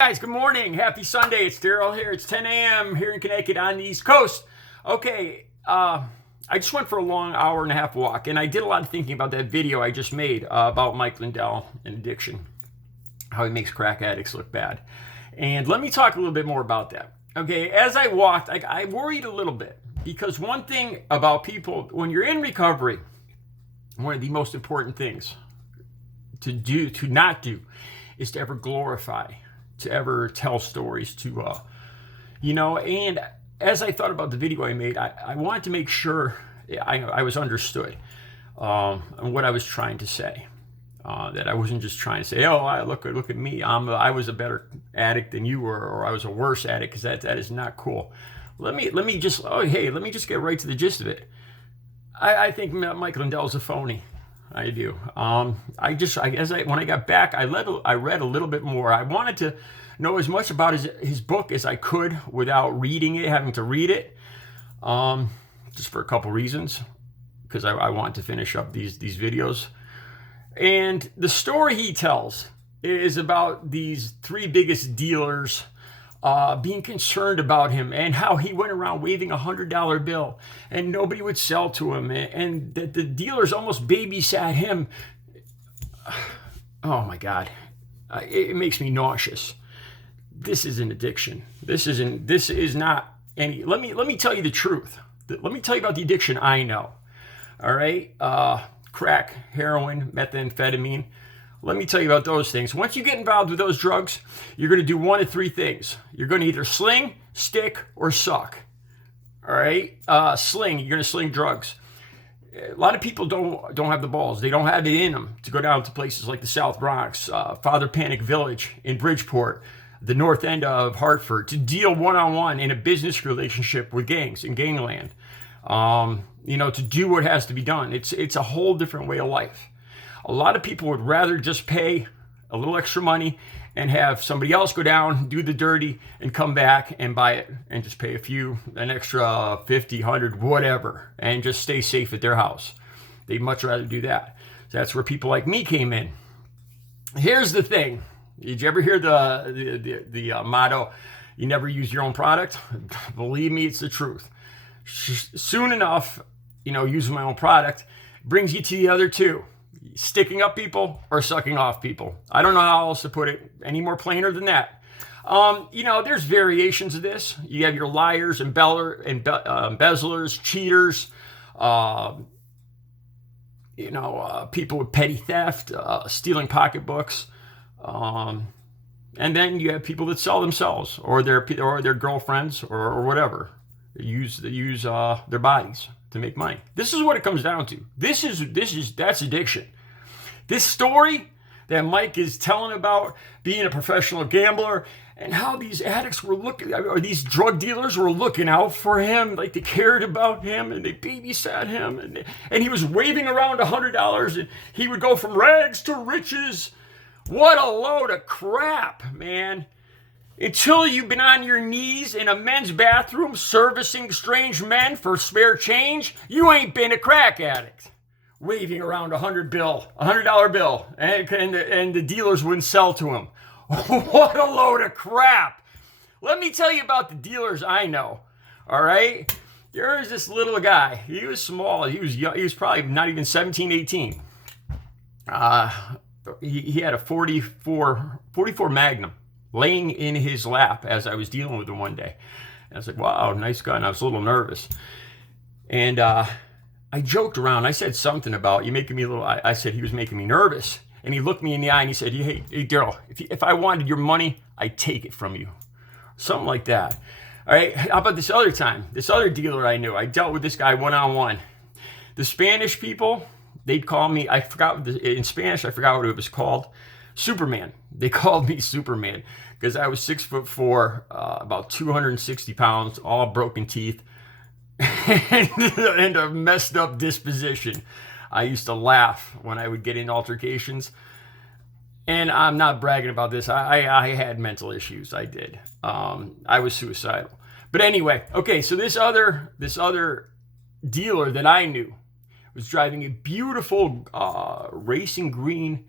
Guys, good morning. Happy Sunday. It's Daryl here. It's 10 a.m. here in Connecticut on the East Coast. Okay, I just went for a long hour and a half walk, and I did a lot of thinking about that video I just made about Mike Lindell and addiction, how he makes crack addicts look bad. And let me talk a little bit more about that. Okay, as I walked, I worried a little bit because one thing about people, when you're in recovery, one of the most important things to not do, is to ever glorify, to ever tell stories, and as I thought about the video I made, I wanted to make sure I was understood on what I was trying to say. That I wasn't just trying to say, oh, look at me, I was a better addict than you were, or I was a worse addict, because that is not cool. Let me just get right to the gist of it. I think Mike Lindell is a phony. I do. When I got back, I read a little bit more. I wanted to know as much about his book as I could without reading it, having to read it, just for a couple reasons, because I want to finish up these videos. And the story he tells is about these three biggest dealers being concerned about him, and how he went around waving $100 bill and nobody would sell to him, and that the dealers almost babysat him. Oh my God, it makes me nauseous. This is an addiction. This is not any. Let me tell you the truth. Let me tell you about the addiction I know. All right, crack, heroin, methamphetamine. Let me tell you about those things. Once you get involved with those drugs, you're going to do one of three things. You're going to either sling, stick, or suck. All right? Sling, you're going to sling drugs. A lot of people don't have the balls. They don't have it in them to go down to places like the South Bronx, Father Panic Village in Bridgeport, the north end of Hartford, to deal one-on-one in a business relationship with gangs in gangland. To do what has to be done. It's a whole different way of life. A lot of people would rather just pay a little extra money and have somebody else go down, do the dirty, and come back and buy it and just pay an extra 50, 100, whatever, and just stay safe at their house. They'd much rather do that. So that's where people like me came in. Here's the thing. Did you ever hear the motto, you never use your own product? Believe me, it's the truth. Soon enough, using my own product brings you to the other two. Sticking up people or sucking off people. I don't know how else to put it any more plainer than that. There's variations of this. You have your liars, embezzlers, cheaters, people with petty theft, stealing pocketbooks, and then you have people that sell themselves or their girlfriends or whatever. They use their bodies to make money. This is what it comes down to. That's addiction. This story that Mike is telling about being a professional gambler and how these addicts were looking, or these drug dealers were looking out for him, like they cared about him and they babysat him, and he was waving around $100 and he would go from rags to riches. What a load of crap, man. Until you've been on your knees in a men's bathroom servicing strange men for spare change, you ain't been a crack addict. Waving around $100 bill, and the dealers wouldn't sell to him. What a load of crap. Let me tell you about the dealers I know, all right? There was this little guy. He was small. He was young. He was probably not even 17, 18. He had a 44 Magnum laying in his lap as I was dealing with him one day. And I was like, wow, nice gun. I was a little nervous. And I joked around. I said something about you making me a little. I said he was making me nervous, and he looked me in the eye and he said, "Hey, Daryl, if I wanted your money, I'd take it from you," something like that. All right. How about this other time? This other dealer I knew. I dealt with this guy one-on-one. The Spanish people, they'd call me. In Spanish. I forgot what it was called. Superman. They called me Superman because I was 6'4", about 260 pounds, all broken teeth. And a messed up disposition. I used to laugh when I would get in altercations. And I'm not bragging about this. I had mental issues. I did. I was suicidal. But anyway, okay, so this other dealer that I knew was driving a beautiful racing green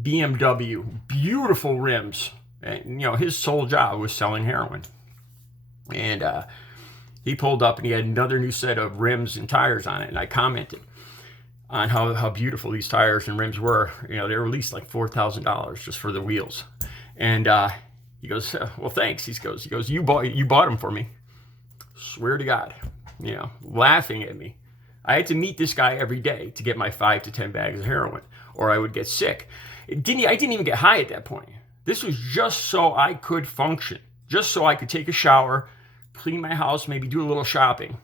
BMW, beautiful rims, And, his sole job was selling heroin. And he pulled up and he had another new set of rims and tires on it. And I commented on how beautiful these tires and rims were. They were at least like $4,000 just for the wheels. And he goes, well, thanks. He goes, you bought them for me. Swear to God, laughing at me. I had to meet this guy every day to get my 5 to 10 bags of heroin, or I would get sick. I didn't even get high at that point. This was just so I could function, just so I could take a shower, clean my house, maybe do a little shopping,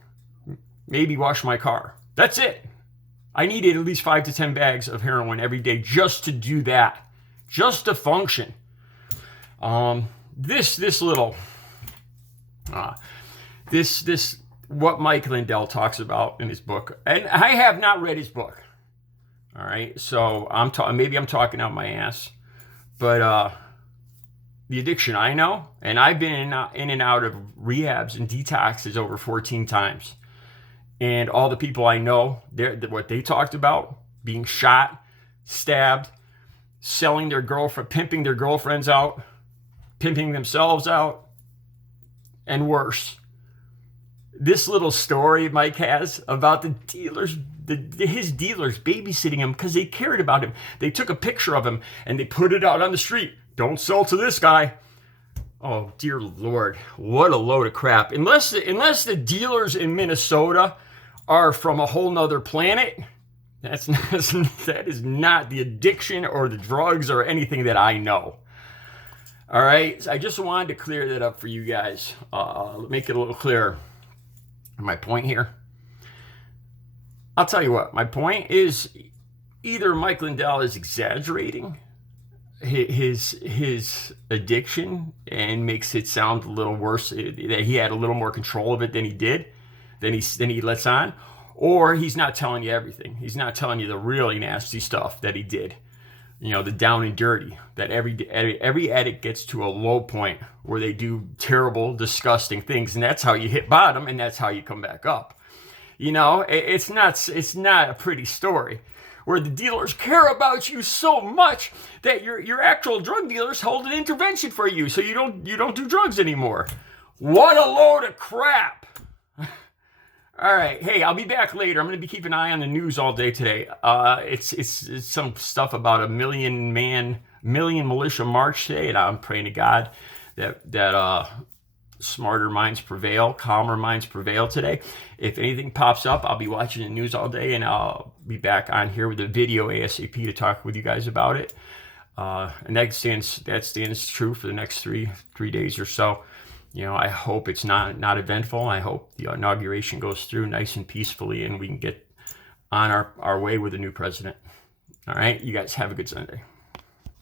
maybe wash my car. That's it. I needed at least 5 to 10 bags of heroin every day just to do that, just to function. This what Mike Lindell talks about in his book, and I have not read his book. All right, so maybe I'm talking out my ass, but the addiction I know, and I've been in and out of rehabs and detoxes over 14 times. And all the people I know, what they talked about, being shot, stabbed, selling their girlfriend, pimping their girlfriends out, pimping themselves out, and worse. This little story Mike has about the dealers, his dealers babysitting him because they cared about him. They took a picture of him and they put it out on the street. Don't sell to this guy. Oh, dear Lord, what a load of crap. Unless the dealers in Minnesota are from a whole nother planet, that is not the addiction or the drugs or anything that I know. All right, so I just wanted to clear that up for you guys, make it a little clearer. My point here, I'll tell you what, my point is either Mike Lindell is exaggerating his addiction and makes it sound a little worse, that he had a little more control of it than he did, than he lets on, or he's not telling you everything. He's not telling you the really nasty stuff that he did, the down and dirty, that every addict gets to a low point where they do terrible, disgusting things, and that's how you hit bottom, and that's how you come back up. It's not a pretty story where the dealers care about you so much that your actual drug dealers hold an intervention for you so you don't do drugs anymore. What a load of crap. All right, hey, I'll be back later. I'm going to be keeping an eye on the news all day today. It's some stuff about a million militia march today, and I'm praying to God that smarter minds prevail, calmer minds prevail today. If anything pops up, I'll be watching the news all day, and I'll be back on here with a video ASAP to talk with you guys about it. And that stands true for the next three days or so. I hope it's not eventful. I hope the inauguration goes through nice and peacefully, and we can get on our way with a new president. All right, you guys have a good Sunday.